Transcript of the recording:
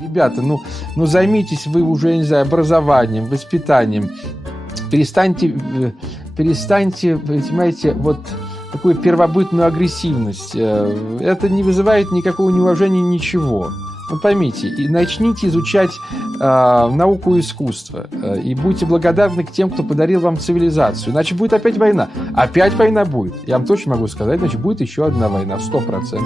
Ребята, ну займитесь вы уже, не знаю, образованием, воспитанием. Перестаньте, понимаете, вот такую первобытную агрессивность. Это не вызывает никакого неуважения, ничего. Ну, поймите, и начните изучать науку и искусство. И будьте благодарны к тем, кто подарил вам цивилизацию. Иначе будет опять война. Опять война будет. Я вам точно могу сказать, значит, будет еще одна война, 100%.